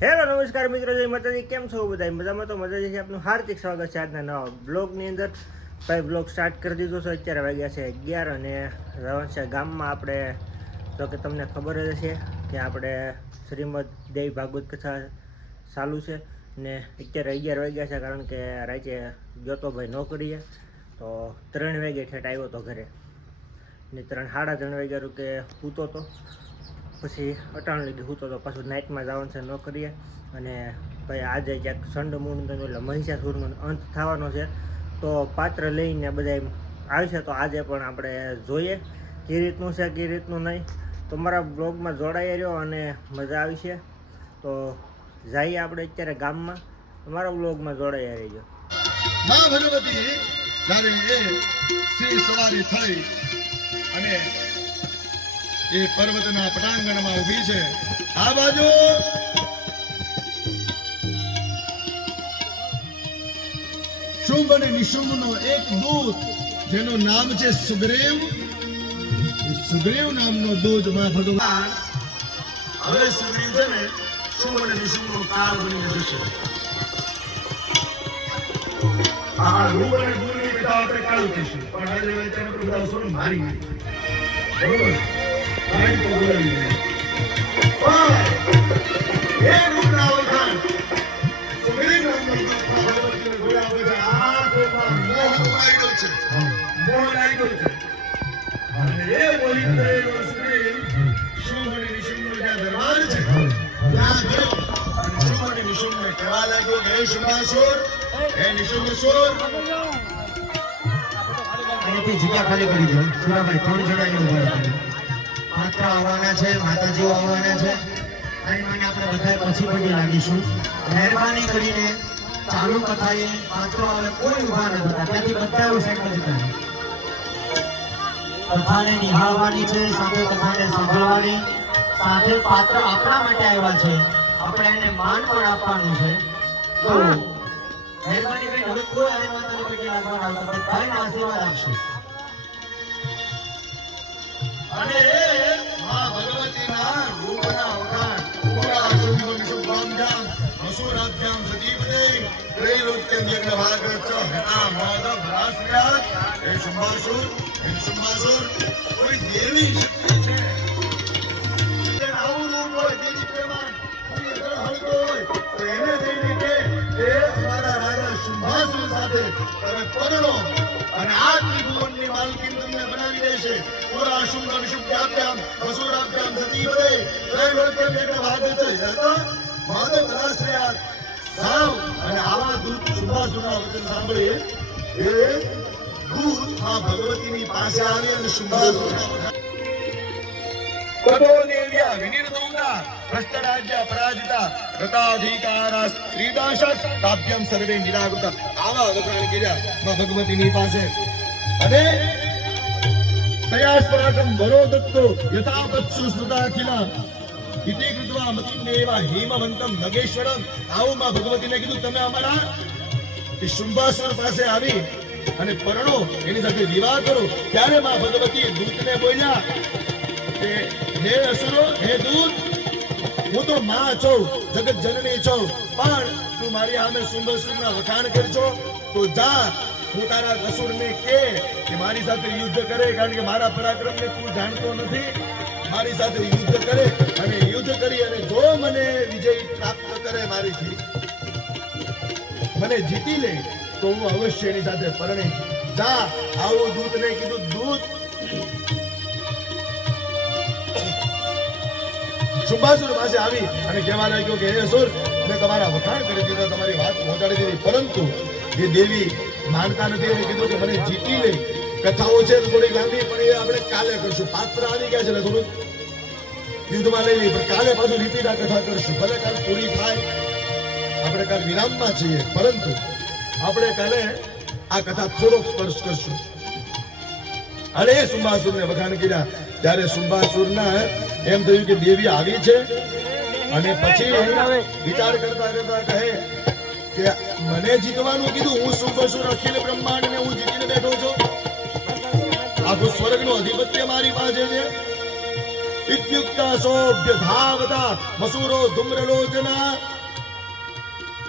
Hello નમસ્કાર મિત્રો, જય માતાજી. કેમ છો બધા? મજામાં? તો મજા છે. આપનું હાર્દિક સ્વાગત છે આજના નવા બ્લોગની અંદર. ભાઈ બ્લોગ સ્ટાર્ટ કરી દીધો છે. અત્યારે વાગ્યા છે 11 અને રવણ છે ગામમાં. આપણે તો કે તમને ખબર જ છે કે આપણે શ્રીમદ દેવી ભાગવત કથા ચાલુ છે ને અત્યારે 11 વાગ્યા છે, કારણ કે રાતે ગયો તો ભાઈ નોકરીએ, તો 3 વાગે ઠેઠ આવ્યો તો ઘરે ને 3-3:30 વાગ્યા કે સૂતો તો, પછી 98 લગી સૂતો તો. પાછું નાઇટમાં જવાનું છે નોકરીએ. અને ભાઈ આજે ક્યાંક સંડ મૂન એટલે મહિષાસુરનો અંત થવાનો છે, તો પાત્ર લઈને બધા આવશે. તો આજે પણ આપણે જોઈએ કે રીતનું છે કે રીતનું નહીં. તો મારા બ્લોગમાં જોડાઈ રહ્યો અને મજા આવી છે. તો જઈએ આપણે અત્યારે ગામમાં. મારા બ્લોગમાં જોડાઈ રહીજો. માં ભગવતી જ્યારે એ સિંહ સવારી થઈ અને એ પર્વતના પટાંગણમાં ઊભી છે. આ બાજુ શુંભ અને નિશુંભનો એક દૂત જેનું નામ છે સુગ્રીવ. સુગ્રીવ નામનો દૂત માં ભગવાન હવે સુગ્રીવ છે ને શુંભ અને નિશુંભનો કાળ બનીને જશે. આ રૂપ અને ગુણની કથા આપણે કાળું કહીશું, પણ આજે તેને બધા અસુરો મારી નાખ્યા. બરોબર? કાંઈ તો બોલાવી નહીં. પણ એ રૂપના ઓળખાણ સુગ્રીવ નામનો દૂત ભગવતીને જોયા પછી આ કોઈમાં મોહ લાગ્યો છે. મોહ લાગ્યો છે. અને એ મોહિત થયેલો સુગ્રીવ શુંભ અને નિશુંભનો જ્યાં દરબાર છે ત્યાં ગયો અને શુંભ અને નિશુંભને કહેવા લાગ્યો કે હે શુંભાસુર, હે નિશુંભાસુર, અહીંથી જગ્યા ખાલી કરી દો. સુરાભાઈ 3 જણા ઉભા છે. પાત્ર આવવાના છે, માતાજીઓ આવવાના છે. અને મને આપણે બધા પછી પડી લાગીશું. મહેરબાની કરીને ચાલુ કથાએ પાત્રો આવે કોઈ ઉભા ન થતા, ત્યાંથી બધા એવું સાઈડ જતા રહે. કથાને નિહાળવાની છે, સાથે કથાને સાંભળવાની, સાથે પાત્ર આપણા માટે આવ્યા છે, આપણે એને માન પણ આપવાનું છે. તો મહેરબાની કરીને હવે કોઈ આવે માતાની પગે લાગવાના આવતા, બધાને આશીર્વાદ આપશો. અને માં ભગવતીના રૂપના વખાણ પૂરા શુંભ નિશુંભ વામજામ અસુરાભ્યામ સજીવદે ત્રૈલોક્યમ યજ્ઞ ભાગવત હતા માધવ રાસવ્યાત. હે શુંભાસુર, હે શુંભાસુર, કોઈ દેવી શક્તિ છે જે આવું રૂપ હોય, દેવી પ્રેમાન કોઈ અગર હળતો હોય તો એને જઈને કે એ અમારા રાજા શુંભાસુર સાથે તમે પરણો અને આ ત્રિભુવનની માલકીન તમને બનાવી દેશે. પૂરા શુંભ નિશુંભ્યાભ્યામ અસુરાભ્યામ સજીવદે ત્રૈલોક્યમ યજ્ઞ ભાગવત હતા માધવ રાસવ્યાત. જાઓ અને આવા દૂત શુંભાસુરના વચન સાંભળીએ. એ દૂત માં ભગવતીની પાસે આવી અને શુંભાસુરના કઠોર દેવ્યા વિનિર્દોના ભ્રષ્ટરાજ્ય પરાજિતા રતાધિકારા સ્ત્રીદાશસ કાવ્યમ સર્વે નિરાકૃતા. આવા વખાણ કર્યા માં ભગવતીની પાસે. અને તયાસ્પરાટમ વરો દત્તો યથાપત્સુ સ્મૃતાખિલા ઇતિ કૃત્વા મતિમેવા હેમવંતમ નગેશ્વરમ. આવું માં ભગવતીને કીધું તમે અમારા એ શુંભાસુર પાસે આવી અને પરણો, એની સાથે વિવાહ કરો. ત્યારે માં ભગવતી દૂતને બોલ્યા કે હે અસુરો, હે દૂત, હું તો માં છું, જગત જનની છું, પણ તું મારી સામે શુંભાસુરના વખાણ કરજો તો જા, હું તારા અસુરને કે મારી સાથે યુદ્ધ કરે, કારણ કે મારા પરાક્રમને તું જાણતો નથી. મારી સાથે યુદ્ધ કરે અને યુદ્ધ કરી અને જો મને વિજય પ્રાપ્ત કરે, મારીથી મને જીતી લે તો હું અવશ્ય એની સાથે પરણે જા. આવું દૂતને કીધું. દૂત શુંભાસુર પાસે આવી અને કહેવા લાગ્યો કે હે અસુર, મેં તમારા વખાણ કરી દીધા, તમારી વાત પહોંચાડી દીધી, પરંતુ એ દેવી માનતા નથી. એને કીધું કે મને જીતી લે. કથાઓ છે થોડી લાંબી, પણ એ આપણે કાલે કરશું. પાત્ર આવી ગયા છે એટલે થોડું યુદ્ધમાં લઈ લઈએ, પણ કાલે પાછું રિપીટ આ કથા કરશું. ભલે કાલ પૂરી થાય, આપણે કાલ વિરામમાં છીએ, પરંતુ આપણે કાલે આ કથા થોડોક સ્પર્શ કરશું. અને એ શુંભાસુરને વખાણ કર્યા. ત્યારે શુંભાસુરના એમ થયું કે દેવી આવી છે, અને પછી વિચાર કરતા કરતા કહે કે મને જીતવાનું કીધું, હું શુંભાસુર અખિલ બ્રહ્માંડને હું જીતીને બેઠો છું, આખું સ્વર્ગનો અધિપત્ય મારી પાસે છે, ઇત્યુક્તાસોભ્ય ધાવતા મસૂરો ધૂમ્રલોચના.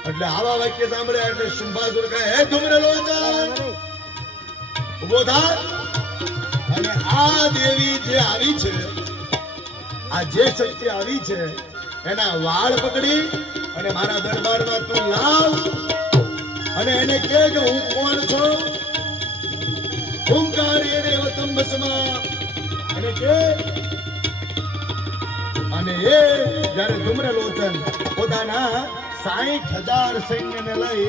એટલે આવા વાક્ય સાંભળ્યા એટલે શુંભાસુર કહે, હે ધૂમ્રલોચન ઉભો થા. અને આ દેવી જે આવી છે, આ જે શક્તિ આવી છે, એના વાળ પકડી અને મારા દરબારમાં તું લાવ અને એને કહે કે હું કોણ છું. ઓંકારી એને વતંબસમાં અને કે અને એ જ્યારે ધૂમ્રલોચન પોતાના 60,000 સૈન્યને લઈ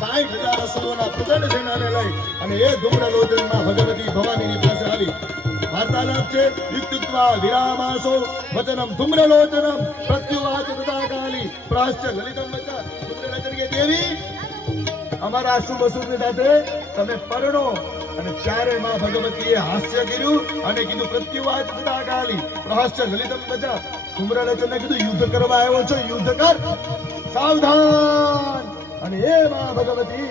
60,000 અસુરોના પ્રચંડ સેનાને લઈ અને એ ધૂમ્રલોચનમાં ભગવતી ભવાનીની પાસે આવી વાર્તાલાપ છે. યુક્તત્વા વિરામાસો વચનમ ધૂમ્રલોચનમ પ્રત્યુવાચ તથા કાલી પ્રાશ્ચ લલિતમ વચા. ધૂમ્રલોચન કે દેવી અમારા શુભ અસુરની સાથે તમે પરણો. અને ત્યારે માં ભગવતીએ હાસ્ય કર્યું અને કીધું પ્રત્યુવાચ તથા કાલી પ્રાશ્ચ લલિતમ વચા. ધૂમ્રલોચનને કીધું યુદ્ધ કરવા આવ્યો છો, યુદ્ધ કર, સાવધાન. અને એ માં ભગવતી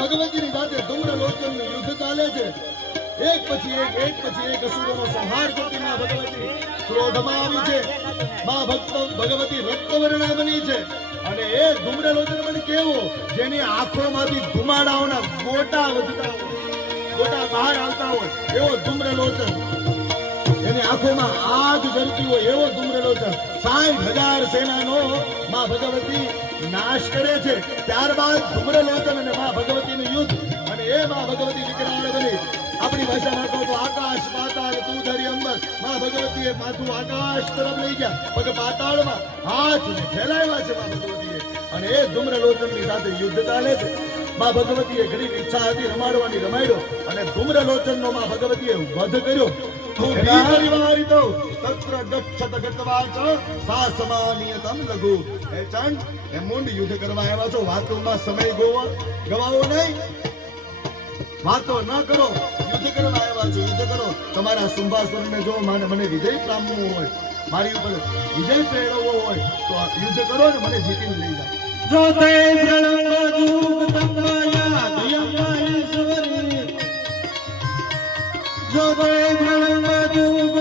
ભગવતીની સાથે ધૂમ્રલોચનનું યુદ્ધ ચાલે છે. એક પછી એક અસુરોનો સંહાર કરતી માં ભગવતી ક્રોધમાં આવી છે. માં ભગવતી રક્તવર્ણા બની છે. અને એ ધૂમ્રલોચન પણ કેવો, જેની આંખોમાંથી ધુમાડાઓના ગોટા વધતા હોય, ગોટા બહાર આવતા હોય એવો ધૂમ્રલોચન. એની આંખોમાં આગ જરતી હોય એવો ધૂમ્રલોચન. 60,000 સેનાનો માં ભગવતી નાશ કરે છે. ત્યારબાદ ધૂમ્રલોચન અને માં ભગવતીનું યુદ્ધ. અને એ માં ભગવતી વિકરાળ બની. આપણી ભાષામાં કહો તો આકાશ પાતાળ તું ધરી અંબર. માં ભગવતીએ માથું આકાશ તરફ લઈ ગયા, પગ પાતાળમાં, હાથ ફેલાવ્યા છે માં ભગવતીએ. અને એ ધૂમ્રલોચનની સાથે યુદ્ધ ચાલે છે. માં ભગવતીએ ઘણી ઈચ્છા હતી રમાડવાની, રમાડ્યો અને ધૂમ્રલોચનનો માં ભગવતીએ વધ કર્યો. યુદ્ધ કરવા આવ્યા છો, વાતોમાં સમય ગવાવો નહીં, વાતો ન કરો, યુદ્ધ કરવા આવ્યા છો, યુદ્ધ કરો. તમારા શુંભાસુરને જો મને વિજય પામવું હોય, મારી ઉપર વિજય મેળવવો હોય તો યુદ્ધ કરો ને મને જીતીને લઈ જાઓ. જો તે પ્રણવ તંબાયા દયંબા ઈશ્વરી, જો તે પ્રણવ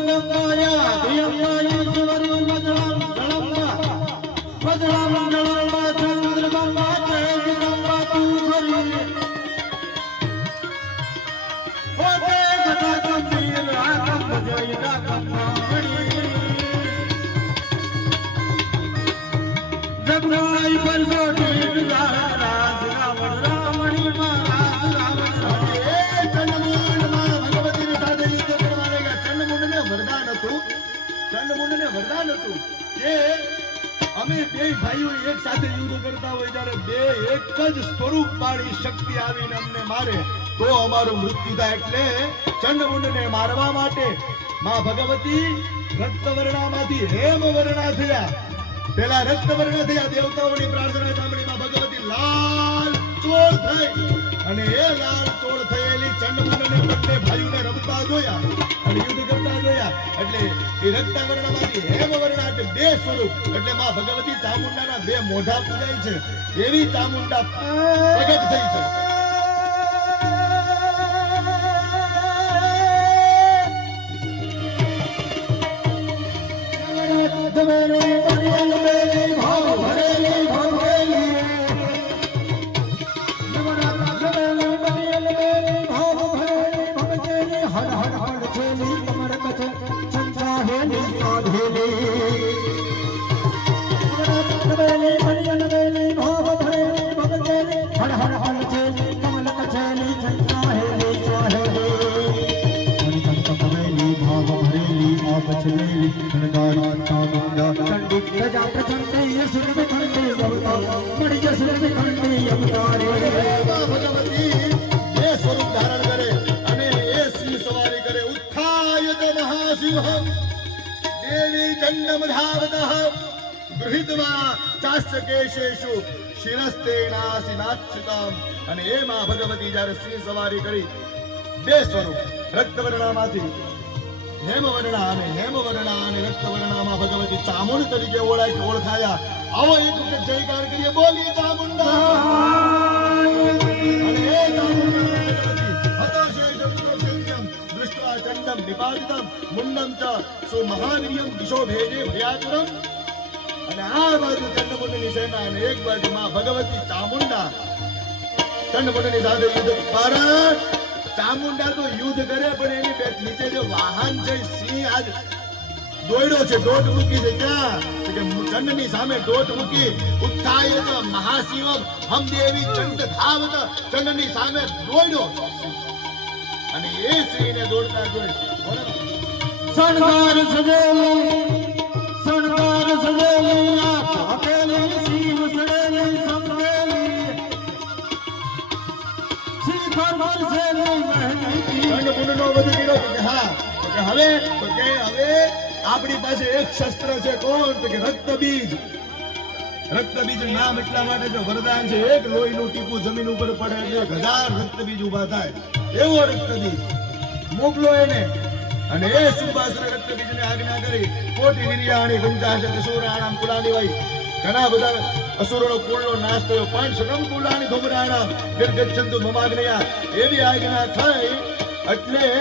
તંબાયા દયંબા ઈશ્વરી, મદળમ દળંબા મદળમ દળંબા ચંદ્રબંબા તેજબંબા તું ધરી ઓ તે ગતા ગંભીર આકમ ભજય ડાકમ મણી જગરાઈ પર જોડી રાજ રાવણ રામણી મહારાજ રાવણ. એ ચંડમુંડમાં ભગવતીની સાથે યુદ્ધ કરવા લાગ્યા. ચંડમુંડને વરદાન હતું કે અમે બે ભાઈઓ એક સાથે યુદ્ધ કરતા હોય, જ્યારે બે એક જ સ્વરૂપ વાળી શક્તિ આવીને અમને મારે તો અમારું મૃત્યુ થાય. એટલે ચંડમુંડને મારવા માટે માં ભગવતી રક્તવર્ણામાંથી હેમવર્ણા થયા. પેલા રક્તવર્ણ થયા. દેવતાઓની પ્રાર્થના સાંભળી માં ભગવતી લાલ ચોળ થઈ. અને એ લાલ ચોળ થયેલી ચંડમુંડને બંને ભાઈઓને રમતા જોયા અને યુદ્ધ કરતા જોયા. એટલે એ રક્તવર્ણમાંથી હેમવર્ણ એટલે બે સ્વરૂપ. એટલે માં ભગવતી ચામુંડાના બે મોઢા પૂજાય છે. એવી ચામુંડા પ્રગટ થઈ છે. ભરેલી પ્રજા પ્રચંડે સુરભ ખંડે અવતાર મળી જ સુરભ ખંડે અવતાર ભગવતી એ સ્વરૂપ ધારણ કરે અને એ સિંહ સવારી કરે ઉત્થાયત મહાસિંહમ દેવી ચંડમ ધાવતઃ ગૃહીત્વા ચાસ્યકેશેષુ શિરસ્તેનાસિનાચ્યુતામ અને એ માં ભગવતી જ્યારે સિંહ સવારી કરી બે સ્વરૂપ રક્તવર્ણામાંથી હેમવર્ણા અને રક્તવર્ણામાં ભગવતી ચામુંડ તરીકે ઓળખાયા આવો એક વખત જયકાર કરીએ બોલીએ ચામુંડા અને એ ચામુંડા દૃષ્ટ્વા ચંડમ નિપાતિતમ મુંડમ ચ સુમહાવીર્યમ દિશો ભેજે ભયાતુરમ અને આ બાજુ ચંડમુંડની સેના અને એક બાજુ માં ભગવતી ચામુંડા ચંડમુંડની સાથે યુદ્ધ કારણ ચામુંડા તો યુદ્ધ કરે પણ એની નીચે જે વાહન છે સિંહ આજ દોડ્યો છે દોટ મૂકી છે ક્યાં તો કે ચંડની સામે દોટ મૂકી ઉત્થાયત મહાશિવમ હમ દેવી ચંડ ધાવત ચંડની સામે દોડ્યો અને એ સિંહને દોડતા જોઈ શણગાર સજેલી આંખ હકેલી શિવ સડેલી સંભેલી શિખર વરસેલી મહેનતી ચંડમુંડનો વધ કર્યો તો કે હા તો કે હવે આપણી પાસે એક શસ્ત્ર છે કોણ તો કે રક્તબીજ નામ એટલા માટે જો વરદાન છે એક લોહીનું ટીપું જમીન ઉપર પડે એટલે 1000 રક્તબીજ ઊભા થાય એવો રક્તબીજ મોકલો એને અને એ સુભાષને રક્તબીજને આજ્ઞા કરી કોટી વીર્યાણી પંચાશત અસુરાણામ કુલાની વೈ ઘણા બધા અસુરોનો કુળનો નાશ થયો પણ સકમ કુલાની ધુમરાણા નિર્ગચ્છંતુ મમાગ્નયા એવી આજ્ઞા થઈ એટલે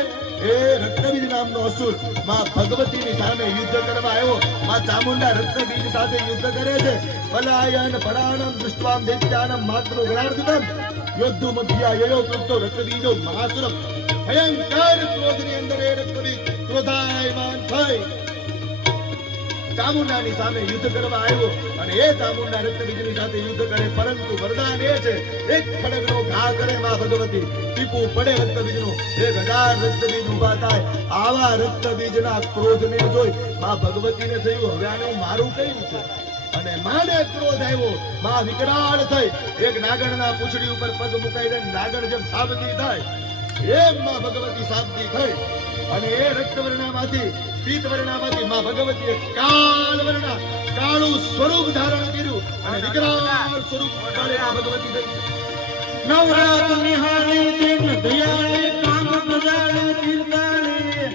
એ રક્તબીજ નામનો અસુર માં ભગવતીની સામે યુદ્ધ કરવા આવ્યો માં ચામુંડા રક્તબીજ સાથે યુદ્ધ કરે છે પલાયન પરાણમ દૃષ્ટવામ દૈત્યાનમ માતૃ ગ્રાર્થિતમ યોદ્ધુ મધ્યા યયો કૃતો રક્તબીજો મહાસુરમ ભયંકર ક્રોધની અંદર એ રક્તબીજ ક્રોધાયમાન થઈ ચામુંડાની સામે યુદ્ધ કરવા આવ્યો અને એ ચામુંડા રક્તબીજની સાથે યુદ્ધ કરે પરંતુ વરદાન એ છે એક ખડગનો ઘા કરે માં ભગવતી ટીપું પડે રક્તબીજનું 1000 રક્તબીજ ઊભા થાય આવા રક્તબીજના ક્રોધને જોઈ માં ભગવતીને થયું હવે આને હું મારું કયું છે અને માને ક્રોધ આવ્યો માં વિકરાળ થઈ એક નાગણના પૂંછડી ઉપર પગ મુકાઈ દે નાગણ જેમ સાબતી થાય એમ માં ભગવતી સાબતી થઈ અને એ રક્તવર્ણામાંથી પીતવર્ણામાંથી માં ભગવતીએ કાળું સ્વરૂપ ધારણ કર્યું અને વિકરાળ સ્વરૂપ ધારણ ભગવતી થઈ નવરાત નિહાળી દિન દયાળી કામ પ્રજાળી કીર્તાળી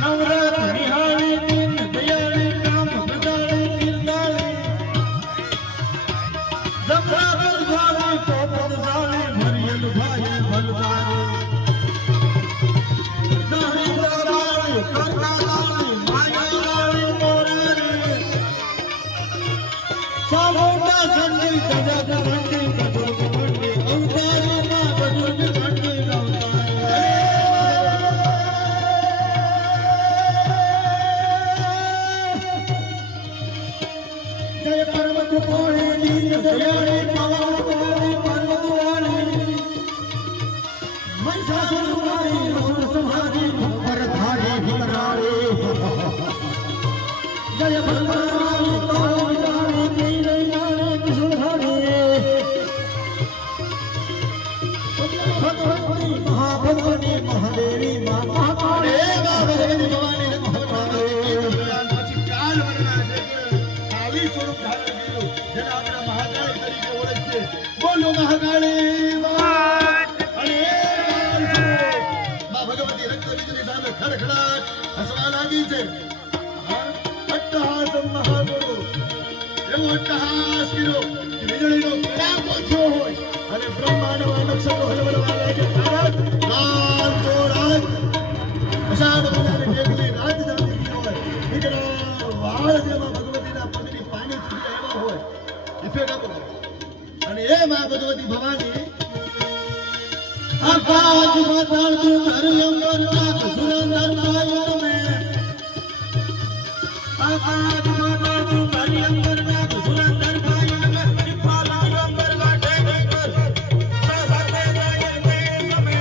નવરાત નિહાળી દિન દયાળી કામ પ્રજાળી કીર્તાળી જમરાવર ભાવી પોપર જાળી ભરિયલ ભાઈ ભલવારી નારી દાળી કરનાળી માયાળી મોરારી ચામુંડા ચંડી જગત મંડી બજુર્ગ મંડી અવતારમાં બજુર્ગ મંડી જય પરમ કૃપાળી દીન દયાળી પાવન પાળી પર્વતવાળી મહિષાસુર મારી અસુર સંહારી ભક્તર ધારી વિકરાળી જય ભગવાન કાળી કાળી તેરે નાણે કિશોરધારી ભગવતી મહાભગવતી મહાદેવી મા મહાકાળી ભગવતી ભવાની પછી કાળ વર્ણા છે આવી સ્વરૂપ ધારણ કર્યું જેને આપણે મહાકાળી તરીકે ઓળખીએ બોલો મહાકાળી માં અને માં ભગવતી રક્તબીજની સામે ખડખડાટ હસવા લાગી છે અટ્ટહાસમ મહાગુરુ એવો અટ્ટહાસ કર્યો કે વીજળીનો કડાકો થયો હોય અને બ્રહ્માંડમાં નક્ષત્રો હલવલવા લાગે તારક લાલ ચોરાજ અષાઢ મહિનાની મેઘની રાત જામી ગઈ હોય વિકરાળ વાળ જેમાં ભગવતીના પગની પાણી સુધી આવ્યા હોય ઇફેક્ટ આપો અને એ માં ભગવતી ભવાની આકાશ પાતાળ તું ધરયંગર નાથ સુરંદર પાયન મે આકાશ પાતાળ તું ધરયંગર નાથ સુરંદર પાયન મે વિપાલા અંબર ગાઠે કર સાસતે જાયર મે તમે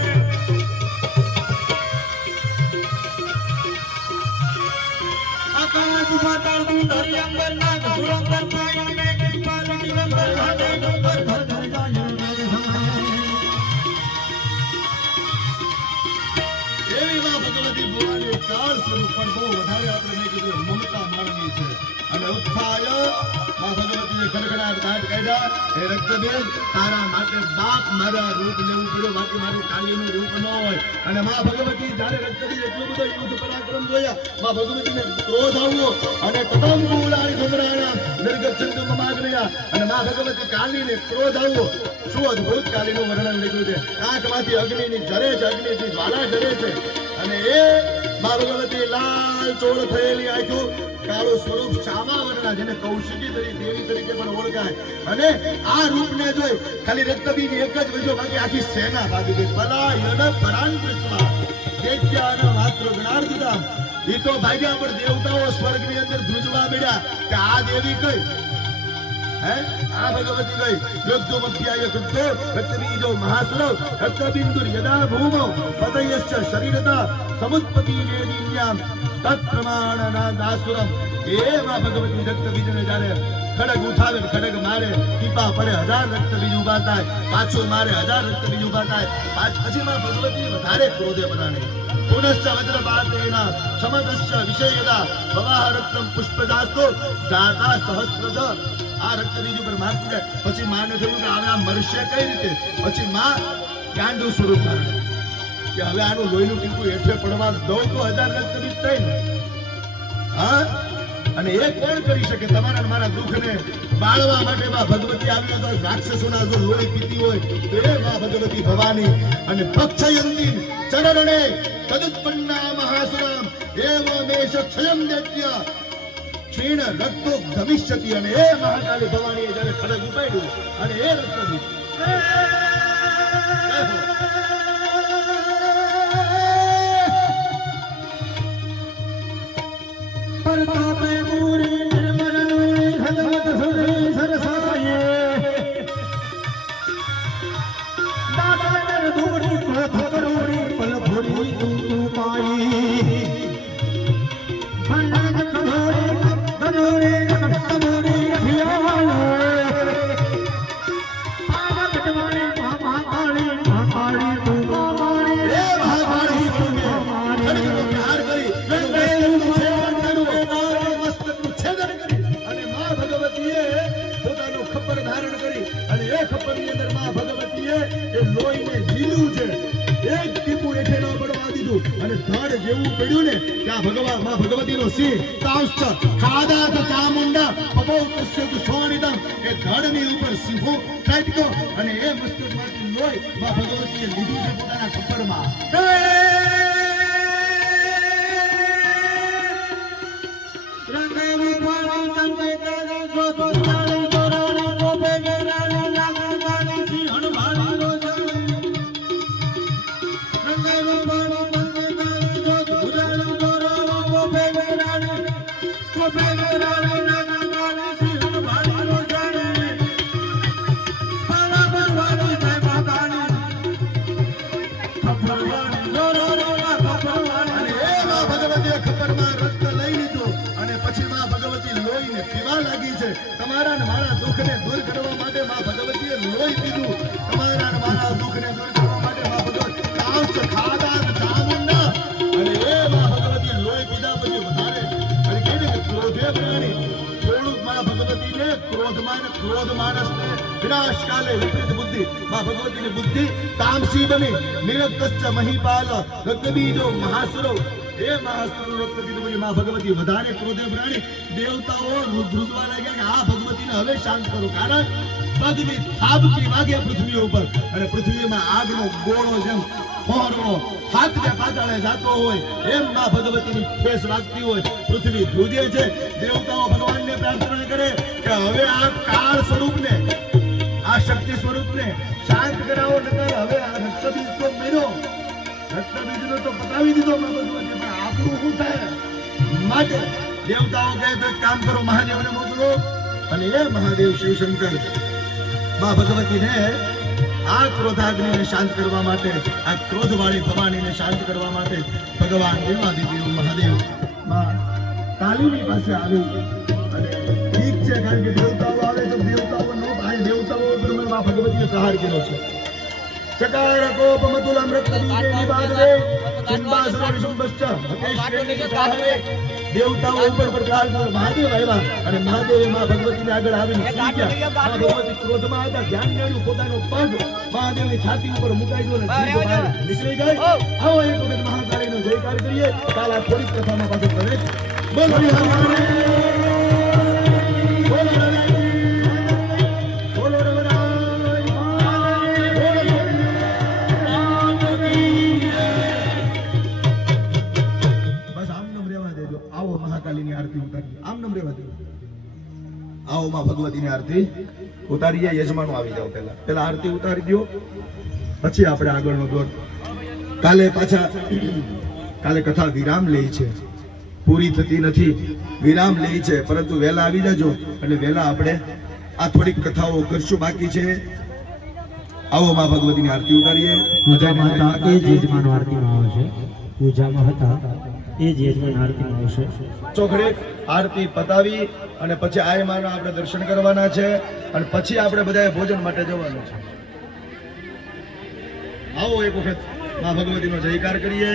ઉત્થાય માં ભગવતીએ ખડખડાટ દાંત કાઢ્યા. હે રક્તબીજ, તારા માટે બાપ મારા રૂપ લેવું પડ્યું, બાકી મારું કાલીનું રૂપ ન હોય. અને માં ભગવતી જ્યારે રક્તબીજ એટલો બધો યુદ્ધ પરાક્રમ જોયા, માં ભગવતીને ક્રોધ આવ્યો અને તતંબુલાની ધુમરાણા નિર્ગચ્છન્તુ મમાગ્નયા. અને માં ભગવતી કાલીને ક્રોધ આવ્યો. શું અદ્ભુત કાલીનું વર્ણન લીધું છે. આંખમાંથી અગ્નિની જરે છે, અગ્નિથી જ્વાળા જરે છે. અને એ માં ભગવતી લાલ ચોળ થયેલી આંખો, કાળું સ્વરૂપ, શ્યામા વર્ણના, જેને કૌશિકી દેવી તરીકે પણ ઓળખાય. અને આ રૂપને જોઈ ખાલી રક્તબીજ એક જ વજો, બાકી આખી સેના ભાગી ગઈ. પલાયન પરાંકૃષ્મા દૈત્યાન માત્ર ગણાર્દિતા. એ તો ભાગ્યા, પણ દેવતાઓ સ્વર્ગની અંદર ધ્રુજવા મળ્યા કે આ દેવી કઈ, હે આ ભગવતી કઈ. યોદ્ધોમધ્યાય કૃદ્ધો રક્તબીજો મહાસુરો રક્તબિંદુર યદા ભૂમો પતયશ્ચ શરીરતા સમુત્પત્તિ નેદિન્યામ તત્પ્રમાણના દાસુરમ. એમાં ભગવતી રક્તબીજને જ્યારે ખડગ ઉઠાવે, ખડગ મારે, ટીપા પડે, 1000 રક્તબીજ ઉભા થાય, પાછું મારે 1000 રક્તબીજ ઉભા થાય. પછી માં ભગવતી વધારે ક્રોધે પરાણી. પુનશ્ચ વજ્રપાતેના સમતશ્ચ વિષયદા ભવાહ રક્તમ પુષ્પદાસ્તો જાતા સહસ્રજ. આ રક્તબીજ ઉપર મારતી જાય. પછી માને થયું કે હવે આ મરશે કઈ રીતે. પછી માં ગાંડું સ્વરૂપ ધારણ કે હવે આનું લોહીનું ટીપું હેઠે પડવા દઉં તો 1000 રક્તબીજ થઈને. હા, અને એ કોણ કરી શકે તમારા અને મારા દુઃખને બાળવા માટે? માં ભગવતી આવી તો રાક્ષસોના જો લોહી પીતી હોય તો એ માં ભગવતી ભવાની. અને ભક્ષયંતી ચરણે તદુત્પન્ના મહાસુરામ એવમેષ ક્ષયમ દૈત્ય ક્ષીણ રક્તો ગમિષ્યતિ. અને એ મહાકાલી ભવાની જ્યારે ખડગ ઉપાડ્યું અને એ રક્તબીજ પરતાપે પૂરી નિર્મળ નૂરી ભગવત સુરી સરસાયે દાદા નર દૂરી ક્રોધ કરોડી પલ ભૂરી તું પાઈ ભંડજ કરોડી કરોડી કરોડી અભિયાન પાવક જવાને મહાકાળી મહાકાળી તું મહાકાળી એ મહાકાળી તું ખડગનો પ્રહાર કરી ખપ્પર ધારણ કરી. અને એ ખપ્પરની અંદર માં ભગવતીએ એ લોહીને લીલું છે, એક ટીપું હેઠે ન પડવા દીધું. અને ધડ જેવું પડ્યું ને ત્યાં માં ભગવતીનો સિંહ તાંશ્ચ ખાદાત ચામુંડા પપૌતસ્ય શોણિતમ. એ ધડની ઉપર સિંહો કાઢ્યો અને એ મસ્તકમાંથી લોહી માં ભગવતીએ લીધું છે પોતાના ખપ્પરમાં. તમારા ને મારા દુઃખને દૂર કરવા માટે માં ભગવતીએ લોહી પીધું. તમારા ને મારા દુઃખને દૂર કરવા માટે માં ભગવતી કાંસ ખાદાત ચામુંડા. અને એ માં ભગવતીએ લોહી પીધા પછી વધારે અને કહે કે ક્રોધે પ્રાણી. થોડુંક માં ભગવતીને ક્રોધમાં ને ક્રોધ માણસને વિનાશ કાલે વિપરીત બુદ્ધિ. માં ભગવતીની બુદ્ધિ તામસી બની. નિરક્તશ્ચ મહીપાલ રક્તબીજો મહાસુરો. એ મહાસુરો રક્તબીજ બની માં ભગવતી વધારે ક્રોધે પ્રાણી. દેવતાઓ ધ્રુજવા લાગ્યા કે આ ભગવતીને હવે શાંત કરો, કારણ પગની થાબકી વાગે પૃથ્વી ઉપર અને પૃથ્વીમાં આગનો ગોળો જેમ પહોળો હાથને પાતાળે જાતો હોય એમ માં ભગવતીની ઠેસ વાગતી હોય. પૃથ્વી ધ્રુજે છે. દેવતાઓ ભગવાનને પ્રાર્થના કરે કે હવે આ કાળ સ્વરૂપને, આ શક્તિ સ્વરૂપને શાંત કરાવો, નકર હવે આ રક્તબીજ તો મેળો, રક્તબીજનો તો પતાવી દીધો માં ભગવતી, પણ આપણું શું થાય? માટે દેવતાઓ કહે તો એક કામ કરો, મહાદેવને મોકલો. અને એ મહાદેવ શિવશંકર માં ભગવતીને આ ક્રોધાગ્નિને શાંત કરવા માટે, આ ક્રોધવાળી ભવાનીને શાંત કરવા માટે ભગવાન દેવાદિદેવ મહાદેવ માં કાલીની પાસે આવી. અને ઠીક છે, કારણ કે દેવતાઓ આવે તો દેવતાઓનો આ દેવતાઓ ઉપર માં ભગવતીએ પ્રહાર કર્યો છે. ચકાર કોપમતુલમ રક્તબીજે નિબાધવે સિંહાસન શુંભશ્ચ હકેશ દેવતાઓ ઉપર પ્રકાર મહાદેવ આવ્યા અને મહાદેવે માં ભગવતીને આગળ આવીને સૂઈ ગયા. માં ભગવતી ક્રોધમાં હતા, ધ્યાન કર્યું, પોતાનો પગ મહાદેવની છાતી ઉપર મુકાઈ દો ને જીભ બહાર નીકળી ગઈ. આવો એક વખત મહાકાળીનો જયકાર કરીએ. કાલ આ થોડીક કથામાં પાછો પ્રવેશ. બોલો હરિ હરિ. બોલો રવરાય. બોલો બસ આમનામ રહેવા દેજો. આવો મહાકાલીની આરતી ઉતારી. આમનામ રહેવા દેજો. આવો માં ભગવતીની આરતી ઉતારીએ. યજમાનો આવી જાવ. પેલા આરતી ઉતારી દો, પછી આપણે આગળનો દોર. કાલે કથા વિરામ લે છે, પૂરી થતી નથી, વિરામ લે છે. પરંતુ વહેલા આવી જાજો અને વહેલા આપણે આ થોડીક કથાઓ કરશું. બાકી છે. આવો માં ભગવતીની આરતી ઉતારીએ. પૂજામાં હતા એ જ યજમાન આરતીમાં આવશે. પૂજામાં હતા એ જ યજમાન આરતીમાં આવશે. ચોખડે આરતી પતાવી અને પછી આ માના આપણે દર્શન કરવાના છે અને પછી આપણે બધાએ ભોજન માટે જવાનું છે. આવો એક વખત માં ભગવતીનો જયકાર કરીએ.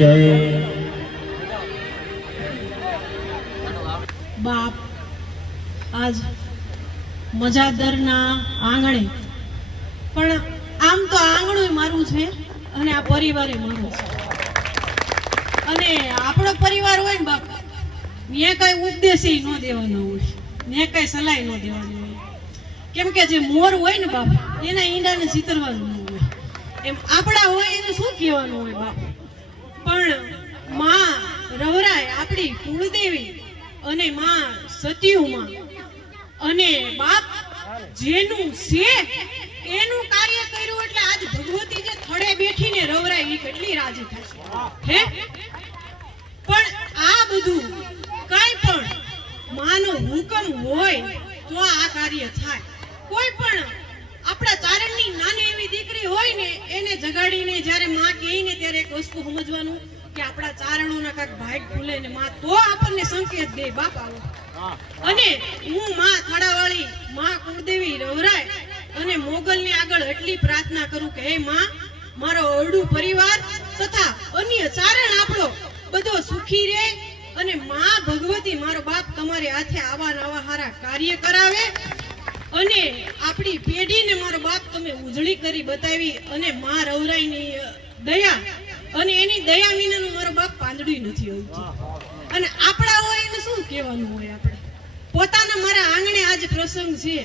જય બાપ આજ મજાદરના આંગણે, પણ આમ તો આંગણું મારું છે અને આ પરિવારે મારું છે. અને આપણો પરિવાર હોય ને બાપ, ત્યાં કઈ ઉપદેશ ન દેવાનો હોય, ત્યાં કઈ સલાહ ન દેવાની હોય. કેમ કે જે મોર હોય ને બાપ, એના ઈંડાને ચીતરવાનું હોય. એમ આપણા હોય એને શું કહેવાનું હોય બાપ. પણ માં રવરાય આપણી કુળદેવી અને માં સતીયુમાં અને બાપ જેનું છે એનું કાર્ય કર્યું એટલે આજ ભગવતી જે થડે બેઠીને રવરાય એ કેટલી રાજી થશે હે. પણ આ બધું કઈ પણ માનો હુકમ હોય તો આ કાર્ય થાય. કોઈ પણ આપણા ચારણની નાની એવી દીકરી હોય ને એને જગાડીને જ્યારે માં કહે ને ત્યારે એક વસ્તુ સમજવાનું કે આપણા ચારણોના કાંઈક ભાગ ખુલે ને માં તો આપણને સંકેત દે બાપ આવો. અને હું માં થાળાવાળી માં કુળદેવી રવરાય અને મોગલની આગળ એટલી પ્રાર્થના કરું કે હે માં, મારો ઓરડું પરિવાર તથા અન્ય ચારણ આપણો બધો સુખી રહે અને માં ભગવતી મારો બાપ તમારે હાથે આવા નવા હારા કાર્ય કરાવે અને આપણી પેઢીને મારો બાપ તમે ઉજળી કરી બતાવી અને માં રવરાયની દયા અને એની દયા વિનાનું મારો બાપ પાંદડું નથી હોતું. અને આપણા હોય એને શું કહેવાનું હોય. આપણે પોતાના મારા આંગણે આજ પ્રસંગ છે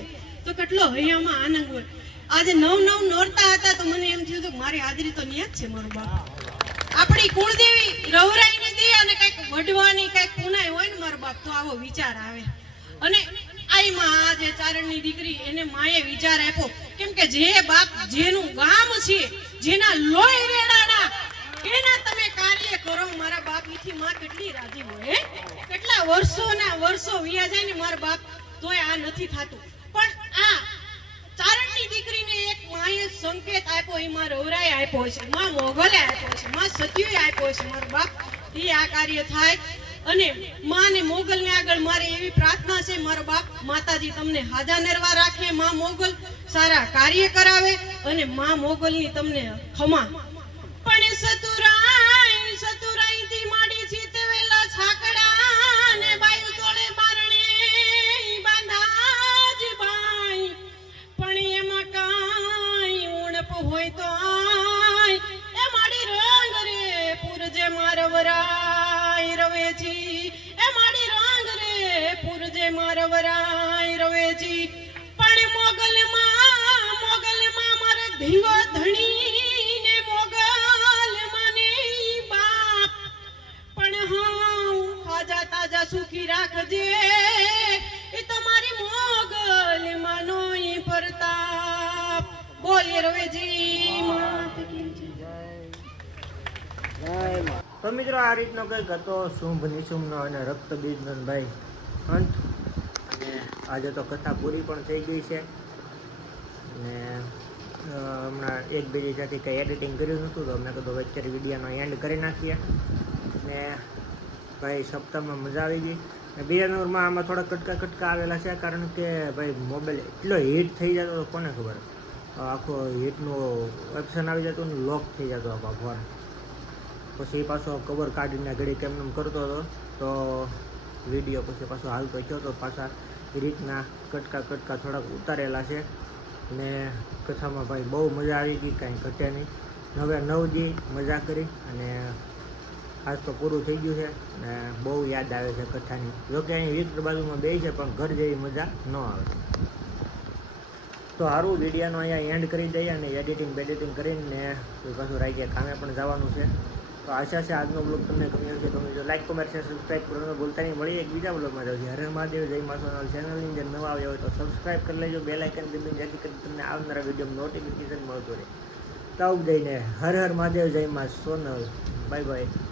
તો કેટલો હૈયામાં આનંદ હોય. આજે નવ નોરતા હતા તો મને એમ થયું કે મારી હાજરી તો ન્યા જ છે મારો બાપ. આપણી કુળદેવી રવરાયની દે અને કઈક વઢવાની કઈક પુનાય હોય ને મારો બાપ તો આવો વિચાર આવે. અને આઈ માં આજે ચારણની દીકરી એને માએ વિચાર આપ્યો. કેમ કે જે બાપ જેનું ગામ છે, જેના લોહી રેડાના એના તમે કાર્ય કરો મારા બાપ, ઈથી માં કેટલી રાજી હોય. કેટલા વર્ષો વિયા જાય ને મારા બાપ તોય આ નથી થાતું. પણ આ ચારણની દીકરીને એક માએ સંકેત આપ્યો, એ માં રવરાય આપ્યો છે, માં મોગલે આપ્યો છે, માં સતીએ આપ્યો છે મારા બાપ, એ આ કાર્ય થાય. અને માં ને મોગલ ને આગળ મારે એવી પ્રાર્થના છે મારો બાપ, માતાજી તમને હાજા નરવા રાખે, માં મોગલ સારા કાર્ય કરાવે અને માં મોગલ ની તમને ખમા. પણ સતુરાઈ થી માડી ચીતવેલા છાકડા ને બાયુ તોડે બારણે બાંધાજ બાઈ. પણ એમાં કાઈ ઉણપ હોય તો આય એ માડી રંગ રે પૂરજે મારવરાય રવેજી, એ માડી રંગ રે પૂરજે મારવરાય રવેજી. પણ મોગલ માં મારે ધીંગો ધણી તાજા સુખી રાખજે, એ તમારી મોગલ માનો ઈ પ્રતાપ. બોલે રવેજી માત કી જય. તો મિત્રો આ રીતનો કંઈક હતો શુંભ નિશુંભનો અને રક્તબીજનો ભાઈ અંત. અને આજે તો કથા પૂરી પણ થઈ ગઈ છે અને હમણાં એક બીજી સાથે કંઈ એડિટિંગ કર્યું નહોતું તો મેં કીધું અત્યારે વિડીયોનો એન્ડ કરી નાખીએ. ને ભાઈ સપ્તાહમાં મજા આવી ગઈ. બીજા નંબરમાં આમાં થોડા કટકા આવેલા છે કારણ કે ભાઈ મોબાઈલ એટલો હીટ થઈ જતો તો કોને ખબર. આખો હીટનું ઓપ્શન આવી જતું ને લોક થઈ જતો આખો ફોન. પછી પાછો કવર કાઢીને ઘડી કેમ કરતો હતો તો વિડીયો પછી પાછો હાલતો થયો તો પાછા એ રીતના કટકા થોડાક ઉતારેલા છે. ને કથામાં ભાઈ બહુ મજા આવી ગઈ, કાંઈ ઘટે નહીં. હવે 9 દી મજા કરી અને આજ તો પૂરું થઈ ગયું છે ને બહુ યાદ આવે છે કથાની. જોકે અહીં વિક્ટર બાજુમાં બે છે પણ ઘર જેવી મજા ન આવે. તો સારું, વિડીયોનો અહીંયા એન્ડ કરી દઈએ અને એડિટિંગ કરીને પાછું રાખ્યા કામે પણ જવાનું છે. તો આશા છે આજનો બ્લોગ તમને ગમ્યો છે. તમે જો લાઈક કમેન્ટ શેર સબસ્ક્રાઈબ કરવાનું ભૂલતા નહીં. મળી એક બીજા બ્લોગમાં જાવ. હર હર મહાદેવ, જય મા સોનલ. ચેનલની અંદર નવા આવ્યા હોય તો સબસ્ક્રાઈબ કરી લેજો, બેલ આઇકન દબાવીને, જેથી કરીને તમને આવનારા વિડીયો નોટિફિકેશન મળતું રહે. તો જઈને હર હર મહાદેવ, જય મા સોનલ. Bye bye.